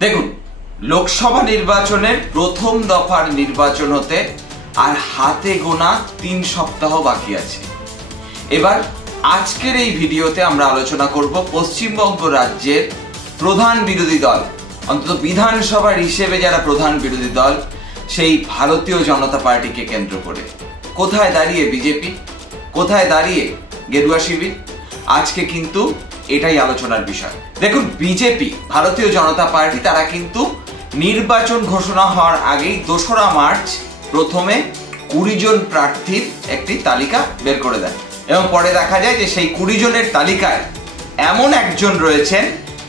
দেখুন, লোকসভা নির্বাচনের প্রথম দফার নির্বাচন হতে আর হাতে গোনা ৩ সপ্তাহ বাকি আছে। এবার আজকের এই ভিডিওতে আমরা আলোচনা করব পশ্চিমবঙ্গ রাজ্যের প্রধান বিরোধী দল, অন্তত বিধানসভার হিসেবে যারা প্রধান বিরোধী দল, সেই ভারতীয় জনতা পার্টিকে কেন্দ্র করে কোথায় দাঁড়িয়ে বিজেপি, কোথায় দাঁড়িয়ে গেরুয়া শিবির, আজকে কিন্তু এটাই আলোচনার বিষয়। দেখুন, বিজেপি ভারতীয় জনতা পার্টি তারা কিন্তু নির্বাচন ঘোষণা হওয়ার আগেই ২রা মার্চ প্রথমে ২০ জন প্রার্থীর একটি তালিকা বের করে দেয় এবং পরে দেখা যায় যে সেই ২০ জনের তালিকায় এমন একজন রয়েছেন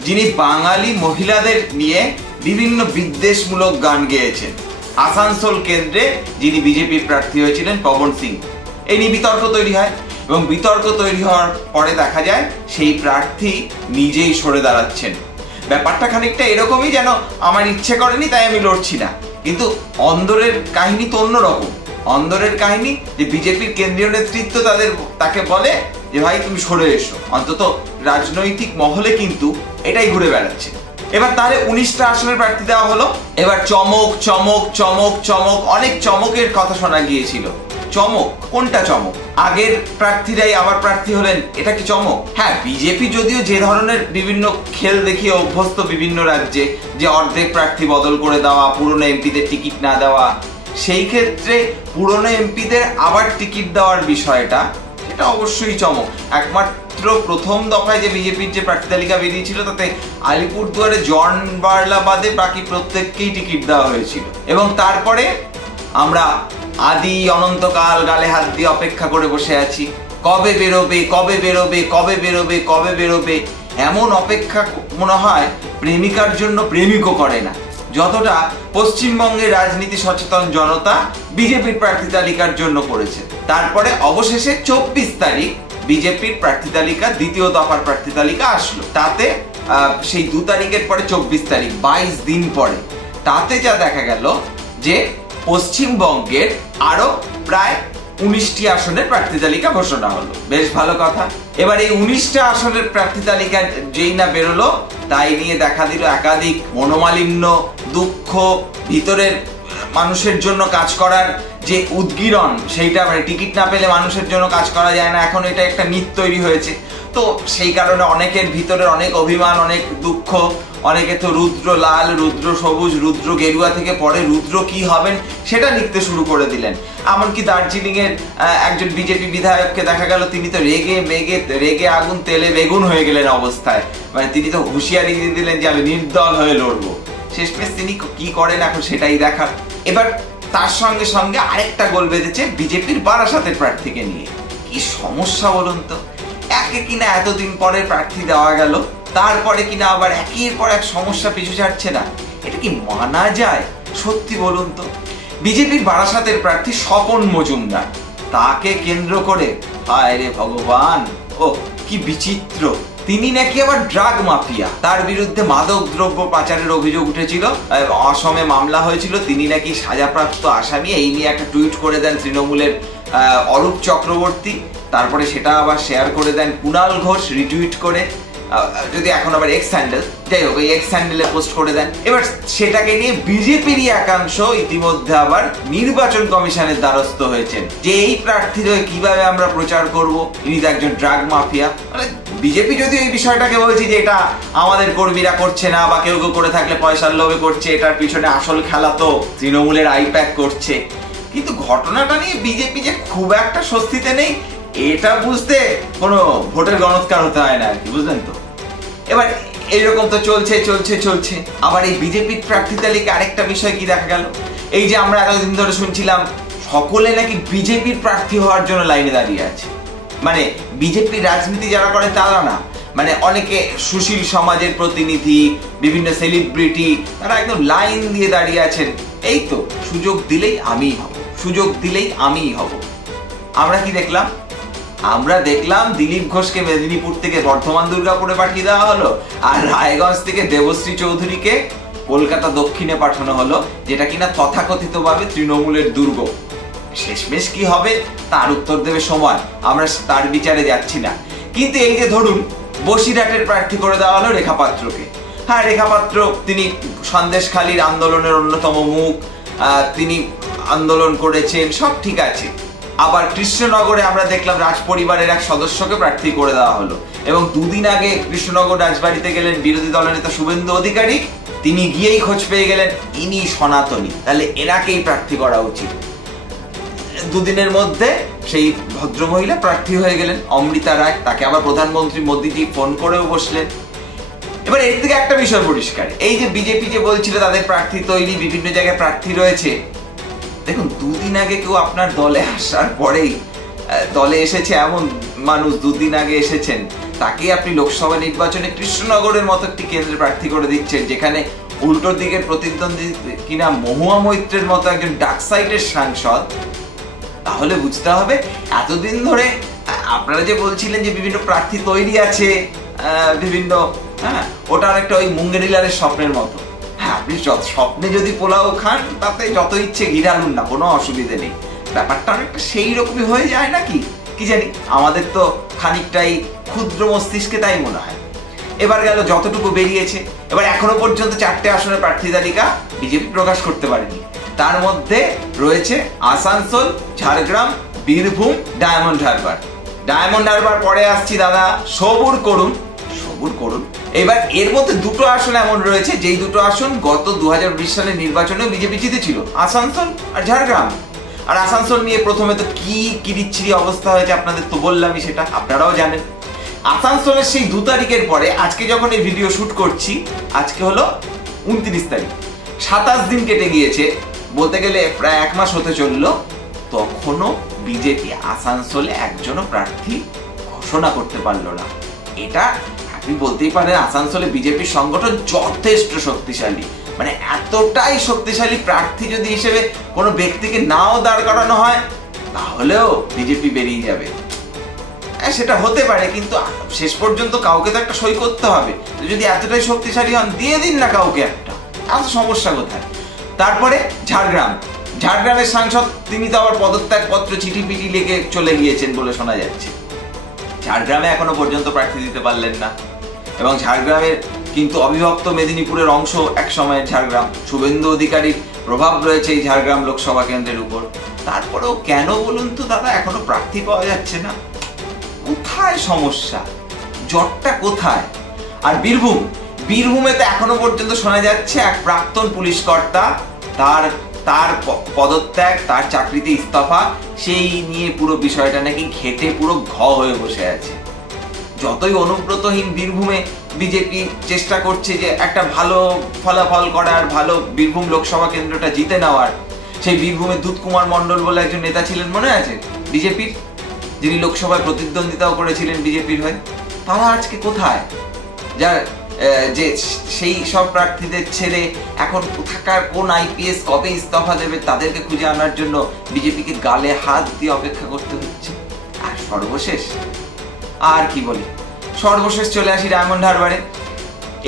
যিনি বাঙালি মহিলাদের নিয়ে বিভিন্ন বিদ্বেষমূলক গান গেয়েছেন। আসানসোল কেন্দ্রে যিনি বিজেপির প্রার্থী হয়েছিলেন পবন সিং, এই নিয়ে বিতর্ক তৈরি হয় এবং বিতর্ক তৈরি হওয়ার পরে দেখা যায় সেই প্রার্থী নিজেই সরে দাঁড়াচ্ছেন। ব্যাপারটা খানিকটা এরকমই, যেন আমার ইচ্ছে করেনি তাই আমি লড়ছি না, কিন্তু অন্দরের কাহিনী তো অন্যরকম। অন্দরের কাহিনী যে বিজেপির কেন্দ্রীয় নেতৃত্ব তাকে বলে যে ভাই তুমি সরে এসো, অন্তত রাজনৈতিক মহলে কিন্তু এটাই ঘুরে বেড়াচ্ছে। এবার তাহলে 19টা আসনের প্রার্থী দেওয়া হলো। এবার চমক চমক চমক চমক, অনেক চমকের কথা শোনা গিয়েছিল। চমক কোনটা? চমক আগের প্রার্থীরাই আবার প্রার্থী হলেন, এটা কি চমক? হ্যাঁ, বিজেপি যদিও যে ধরনের বিভিন্ন খেল দেখিয়ে অভ্যস্ত বিভিন্ন রাজ্যে, যে অর্ধেক প্রার্থী বদল করে দেওয়া, পুরনো এমপিদের টিকিট না দেওয়া, সেই ক্ষেত্রে পুরনো এমপিদের আবার টিকিট দেওয়ার বিষয়টা সেটা অবশ্যই চমক। একমাত্র প্রথম দফায় যে বিজেপির যে প্রার্থী তালিকা বেরিয়েছিল তাতে আলিপুরদুয়ারে জন বার্লা বাদে বাকি প্রত্যেককেই টিকিট দেওয়া হয়েছিল এবং তারপরে আমরা আদি অনন্তকাল গালে হাত দিয়ে অপেক্ষা করে বসে আছি, কবে বেরোবে কবে বেরোবে কবে বেরোবে কবে বেরোবে। এমন অপেক্ষা মনে হয় প্রেমিকার জন্য প্রেমিকও করে না, যতটা পশ্চিমবঙ্গের রাজনীতি সচেতন জনতা বিজেপির প্রার্থী তালিকার জন্য করেছে। তারপরে অবশেষে 24 তারিখ বিজেপির প্রার্থী তালিকা, দ্বিতীয় দফার প্রার্থী তালিকা আসলো। তাতে সেই 2 তারিখের পরে 24 তারিখ, 22 দিন পরে, তাতে যা দেখা গেল যে পশ্চিমবঙ্গের আরো প্রায় 19টি আসনের প্রার্থী তালিকা ঘোষণা হলো। বেশ ভালো কথা। এবার এই 19টা আসনের প্রার্থী তালিকা যেই না বেরোলো, তাই নিয়ে দেখা দিল একাধিক মনোমালিন্য, দুঃখ, ভিতরের মানুষের জন্য কাজ করার যে উদ্গীরণ, সেইটা মানে টিকিট না পেলে মানুষের জন্য কাজ করা যায় না, এখন এটা একটা মিথ তৈরি হয়েছে। তো সেই কারণে অনেকের ভিতরে অনেক অভিমান, অনেক দুঃখ, অনেকে তো রুদ্র লাল, রুদ্র সবুজ, রুদ্র গেরুয়া থেকে পরে রুদ্র কি হবেন সেটা লিখতে শুরু করে দিলেন। এমনকি দার্জিলিং এর একজন বিজেপি বিধায়ককে দেখা গেল তিনি তো রেগে আগুন তেলে বেগুন হয়ে গেলেন অবস্থায়, মানে তিনি তো হুঁশিয়ারি দিয়ে দিলেন যে আমি নির্দল হয়ে লড়বো। শেষমেশ তিনি কি করেন এখন সেটাই দেখার। এবার তার সঙ্গে সঙ্গে আরেকটা গোল বেঁধেছে বিজেপির বারাসাতের প্রার্থীকে নিয়ে। কি সমস্যা বলুন তো, একে কিনা এতদিন পরে প্রার্থী দেওয়া গেল, তারপরে কিনা আবার একের পর এক সমস্যা পিছু ছাড়ছে না। এটা কি মানা যায় সত্যি বলুন তো? বিজেপির বারাসাতের প্রার্থী স্বপন মজুমদার, তাকে কেন্দ্র করে হায় রে ভগবান, ও কি বিচিত্র। তিনি নাকি আবার ড্রাগ মাফিয়া, তার বিরুদ্ধে মাদক দ্রব্য পাচারের অভিযোগ উঠেছিল, অসমে মামলা হয়েছিল, তিনি নাকি সাজাপ্রাপ্ত আসামি। এই নিয়ে একটা টুইট করে দেন তৃণমূলের অরূপ চক্রবর্তী, তারপরে সেটা আবার শেয়ার করে দেন কুণাল ঘোষ রিটুইট করে, যদি এখন আবার এক্স হ্যান্ডেল, যাই হোক, এই এক্স হ্যান্ডেলে পোস্ট করে দেন। এবার সেটাকে নিয়ে বিজেপিরই একাংশ ইতিমধ্যে আবার নির্বাচন কমিশনের দ্বারস্থ হয়েছেন যে এই প্রার্থীর হয়ে কিভাবে আমরা প্রচার করব, ইনি তো একজন ড্রাগ মাফিয়া। মানে বিজেপি যদিও এই বিষয়টাকে বলছে যে এটা আমাদের কর্মীরা করছে না, বা কেউ কেউ করে থাকলে পয়সার লোভে করছে, এটার পিছনে আসল খেলা তো তৃণমূলের আইপ্যাক করছে, কিন্তু ঘটনাটা নিয়ে বিজেপি যে খুব একটা স্বস্তিতে নেই এটা বুঝতে কোনো ভোটের গণৎকার হতে হয় না আর কি, বুঝলেন তো? এবার এইরকম তো চলছে চলছে চলছে। আবার এই বিজেপির প্রার্থী তালিকা আরেকটা বিষয় কি দেখা গেল, এই যে আমরা এতদিন ধরে শুনছিলাম সকলে নাকি বিজেপির প্রার্থী হওয়ার জন্য লাইনে দাঁড়িয়ে আছে, মানে বিজেপির রাজনীতি যারা করে তারা না, মানে অনেকে সুশীল সমাজের প্রতিনিধি, বিভিন্ন সেলিব্রিটি, তারা একদম লাইন দিয়ে দাঁড়িয়ে আছেন, এই তো সুযোগ দিলেই আমিই হব, সুযোগ দিলেই আমিই হব। আমরা কি দেখলাম? আমরা দেখলাম দিলীপ ঘোষকে মেদিনীপুর থেকে বর্ধমান দুর্গাপুরে পাঠিয়ে দেওয়া হলো, আর রায়গঞ্জ থেকে দেবশ্রী চৌধুরীকে কলকাতা দক্ষিণে পাঠানো হলো, যেটা কিনা তথাকথিতভাবে তৃণমূলের দুর্গ। শেষমেশ কি হবে তার উত্তর দেবে সময়, আমরা তার বিচারে যাচ্ছি না। কিন্তু এই যে ধরুন বসিরহাটের প্রার্থী করে দেওয়া হলো রেখা পাত্রকে, হ্যাঁ, রেখা পাত্র তিনি সন্দেশখালীর আন্দোলনের অন্যতম মুখ, তিনি আন্দোলন করেছেন, সব ঠিক আছে। আবার কৃষ্ণনগরে আমরা দেখলাম রাজ পরিবারের এক সদস্যকে প্রার্থী করে দেওয়া হলো, এবং দুদিন আগে কৃষ্ণনগর রাজবাড়িতে গেলেন বিরোধী দলনেতা শুভেন্দু অধিকারী, তিনি গিয়েই খোঁজ পেয়ে গেলেন ইনি সনাতনী, তাহলে এনাকেই প্রার্থী করা উচিত। দুদিনের মধ্যে সেই ভদ্রমহিলা প্রার্থী হয়ে গেলেন অমৃতা রায়, তাকে আবার প্রধানমন্ত্রী মোদীজি ফোন করেও বসলেন। এবার এর থেকে একটা বিষয় পরিষ্কার, এই যে বিজেপি যে বলছিল তাদের প্রার্থী তৈরি, বিভিন্ন জায়গায় প্রার্থী রয়েছে, দেখুন দুদিন আগে কেউ আপনার দলে আসার পরেই দলে এসেছে এমন মানুষ দুদিন আগে এসেছেন, তাকে আপনি লোকসভা নির্বাচনে কৃষ্ণনগরের মতো একটি কেন্দ্রে প্রার্থী করে দিচ্ছেন, যেখানে উল্টো দিকের প্রতিদ্বন্দ্বী কিনা মহুয়া মৈত্রের মতো একজন ডাকসাইটের সাংসদ। তাহলে বুঝতে হবে এতদিন ধরে আপনারা যে বলছিলেন যে বিভিন্ন প্রার্থী তৈরি আছে বিভিন্ন, হ্যাঁ, ওটা অনেকটা ওই মুঙ্গেরিলালের স্বপ্নের মতো। হ্যাঁ, আপনি স্বপ্নে যদি পোলাও খান তাতে যত ইচ্ছে ঘি ঢালুন না, কোনো অসুবিধে নেই, ব্যাপারটা অনেকটা সেই রকমই হয়ে যায় নাকি, কি জানি, আমাদের তো খানিকটাই ক্ষুদ্র মস্তিষ্কে তাই মনে হয়। এবার গেল যতটুকু বেরিয়েছে, এবার এখনো পর্যন্ত 4টে আসনের প্রার্থী তালিকা বিজেপি প্রকাশ করতে পারেনি। তার মধ্যে রয়েছে আসানসোল, ঝাড়গ্রাম, বীরভূম, ডায়মন্ড হারবার। ডায়মন্ড হারবার পরে আসছি দাদা, সবুর করুন। এবার এর মধ্যে দুটো আসন এমন রয়েছে যেই দুটো আসন গত 2020 সালের নির্বাচনে বিজেপি জিতেছিল, আসানসোল আর ঝাড়গ্রাম। আর আসানসোল নিয়ে প্রথমে তো কি কিরিচ্ছিরি অবস্থা হয়েছে আপনাদের তো বললামই, সেটা আপনারাও জানেন। আসানসোলের সেই 2 তারিখের পরে আজকে যখন এই ভিডিও শুট করছি, আজকে হলো 29 তারিখ, 27 দিন কেটে গিয়েছে, বলতে গেলে প্রায় 1 মাস হতে চললো, তখনও বিজেপি আসানসোলে একজনও প্রার্থী ঘোষণা করতে পারলো না। এটা আপনি বলতেই পারেন আসানসোলে বিজেপির সংগঠন যথেষ্ট শক্তিশালী, মানে এতটাই শক্তিশালী, প্রার্থী যদি হিসেবে কোনো ব্যক্তিকে নাও দাঁড় করানো হয় তাহলেও বিজেপি বেরিয়ে যাবে। সেটা হতে পারে, কিন্তু শেষ পর্যন্ত কাউকে তো একটা সই করতে হবে, যদি এতটাই শক্তিশালী হন দিয়ে দিন না কাউকে একটা, এত সমস্যা কোথায়। তারপরে ঝাড়গ্রামের সাংসদ তিনি তো আবার পদত্যাগ পত্র চিঠি পিঠি লিখে চলে গিয়েছেন বলে শোনা যাচ্ছে। ঝাড়গ্রামে এখনো পর্যন্ত প্রার্থী দিতে পারলেন না, এবং ঝাড়গ্রামের কিন্তু অবিভক্ত মেদিনীপুরের অংশ এক সময়ের ঝাড়গ্রাম, শুভেন্দু অধিকারীর প্রভাব রয়েছে এই ঝাড়গ্রাম লোকসভা কেন্দ্রের উপর। তারপরেও কেন বলুন তো দাদা এখনো প্রার্থী পাওয়া যাচ্ছে না? কোথায় সমস্যা, জটটা কোথায়? আর বীরভূমে তো এখনো পর্যন্ত শোনা যাচ্ছে এক প্রাক্তন পুলিশ কর্তা, তার পদত্যাগ, তার চাকরিতে ইস্তফা, সেই নিয়ে পুরো বিষয়টা নাকি ঘেটে পুরো হয়ে বসে আছে। যতই অনুব্রতহীন বীরভূমে বিজেপি চেষ্টা করছে যে একটা ভালো ফলাফল করার, ভালো বীরভূম লোকসভা কেন্দ্রটা জিতে নেওয়ার, সেই বীরভূমে দুধ কুমার মণ্ডল বলে একজন নেতা ছিলেন মনে আছে বিজেপির, যিনি লোকসভায় প্রতিদ্বন্দ্বিতাও করেছিলেন বিজেপির হয়ে, তারা আজকে কোথায়? যার যে সেই সব প্রার্থীদের ছেড়ে এখন কোথাকার কোন আইপিএস কবে ইস্তফা দেবে তাদেরকে খুঁজে আনার জন্য বিজেপিকে গালে হাত দিয়ে অপেক্ষা করতে হচ্ছে। আর সর্বশেষ আর কি বলি, সর্বশেষ চলে আসি ডায়মন্ড হারবারে।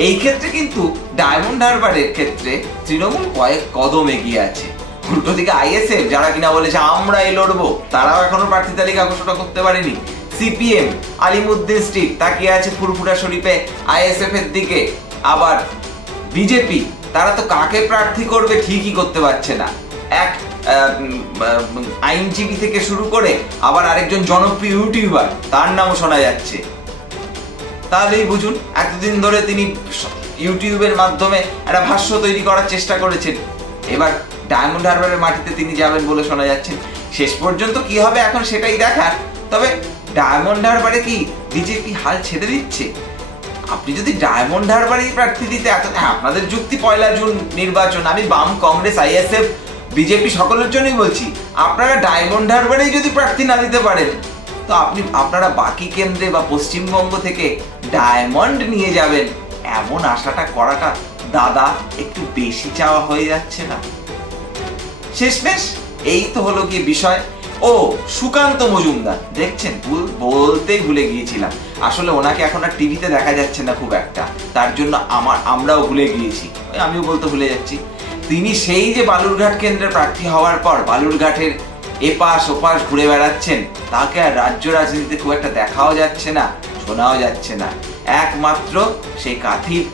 এই ক্ষেত্রে কিন্তু ডায়মন্ড হারবারের ক্ষেত্রে তৃণমূল কয়েক কদম এগিয়ে আছে। উল্টো দিকে আইএসএফ, যারা কিনা বলেছে আমরাই লড়বো, তারাও এখনো প্রার্থী তালিকা ঘোষণা করতে পারেনি। সিপিএম আলিমুদ্দিন স্ট্রিট তাকিয়ে আছে ফুরফুরা শরীফে আইএসএফ এর দিকে। আবার বিজেপি, তারা তো কাকে প্রার্থী করবে ঠিকই করতে পারছে না। এক আইনজীবী থেকে শুরু করে আবার আরেকজন জনপ্রিয় ইউটিউবার, তার নামও শোনা যাচ্ছে। তাহলেই বুঝুন এতদিন ধরে তিনি ইউটিউবের মাধ্যমে একটা ভাষ্য তৈরি করার চেষ্টা করেছেন, এবার ডায়মন্ড হারবারের মাটিতে তিনি যাবেন বলে শোনা যাচ্ছে। শেষ পর্যন্ত কি হবে এখন সেটাই দেখার। তবে ডায়মন্ড হারবারে কি বিজেপি হাল ছেড়ে দিচ্ছে? আপনি যদি ডায়মন্ড হারবারেই প্রার্থী দিতে আপনাদের যুক্তি 1 জুন নির্বাচন, আমি বাম, কংগ্রেস, আইএসএফ, বিজেপি সকলের জন্যই বলছি, আপনারা ডায়মন্ড হারবারেই যদি প্রার্থী না দিতে পারেন তো আপনারা বাকি কেন্দ্রে বা পশ্চিমবঙ্গ থেকে ডায়মন্ড নিয়ে যাবেন, এমন আশাটা করাটা দাদা একটু বেশি চাওয়া হয়ে যাচ্ছে না? শেষমেশ এই তো হলো কি বিষয়। ও সুকান্ত মজুমদার, দেখছেন বলতেই ভুলে গিয়েছিলাম, আসলে ওনাকে এখন আর টিভিতে দেখা যাচ্ছে না খুব একটা, তার জন্য আমরাও ভুলে গিয়েছি, আমিও বলতে ভুলে যাচ্ছি। তিনি সেই যে বালুরঘাট কেন্দ্রের প্রার্থী হওয়ার পর বালুরঘাটের এপাশ ওপাশ ঘুরে বেড়াচ্ছেন, তাকে আর রাজ্য রাজনীতিতে খুব একটা দেখাও যাচ্ছে না, শোনাও যাচ্ছে না। একমাত্র সেই কাঁথির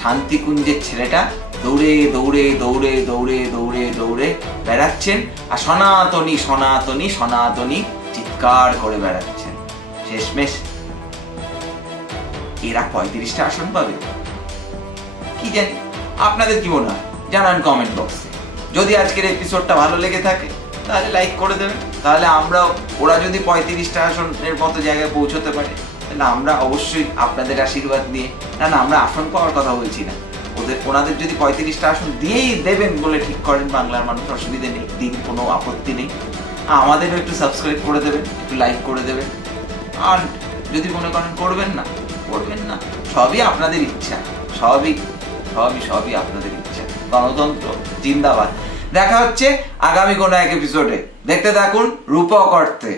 শান্তিকুঞ্জের ছেলেটা দৌড়ে দৌড়ে দৌড়ে দৌড়ে দৌড়ে দৌড়ে বেড়াচ্ছেন আর সনাতনী সনাতনী সনাতনী চিৎকার করে বেড়াচ্ছেন। শেষমেশ এরা 35টা আসন পাবে কি জানি। আপনাদের কি মনে হয় জানান কমেন্ট বক্সে। যদি আজকের এপিসোডটা ভালো লেগে থাকে তাহলে লাইক করে দেবেন। তাহলে আমরাও, ওরা যদি 35টা আসনের মতো জায়গায় পৌঁছতে পারে, তাহলে আমরা অবশ্যই আপনাদের আশীর্বাদ নিয়ে, না আমরা আসন পাওয়ার কথা বলছি না, ওনাদের যদি 35টা আসন দিয়েই দেবেন বলে ঠিক করেন বাংলার মানুষ, অসুবিধে নেই, দিন, কোনো আপত্তি নেই। আমাদেরও একটু সাবস্ক্রাইব করে দেবেন, একটু লাইক করে দেবেন। আর যদি মনে করেন করবেন না, সবই আপনাদের ইচ্ছা, সবই আপনাদের ইচ্ছা। গণতন্ত্র জিন্দাবাদ। দেখা হচ্ছে আগামী কোনো এক এপিসোডে। দেখতে থাকুন রূপক অর্থে।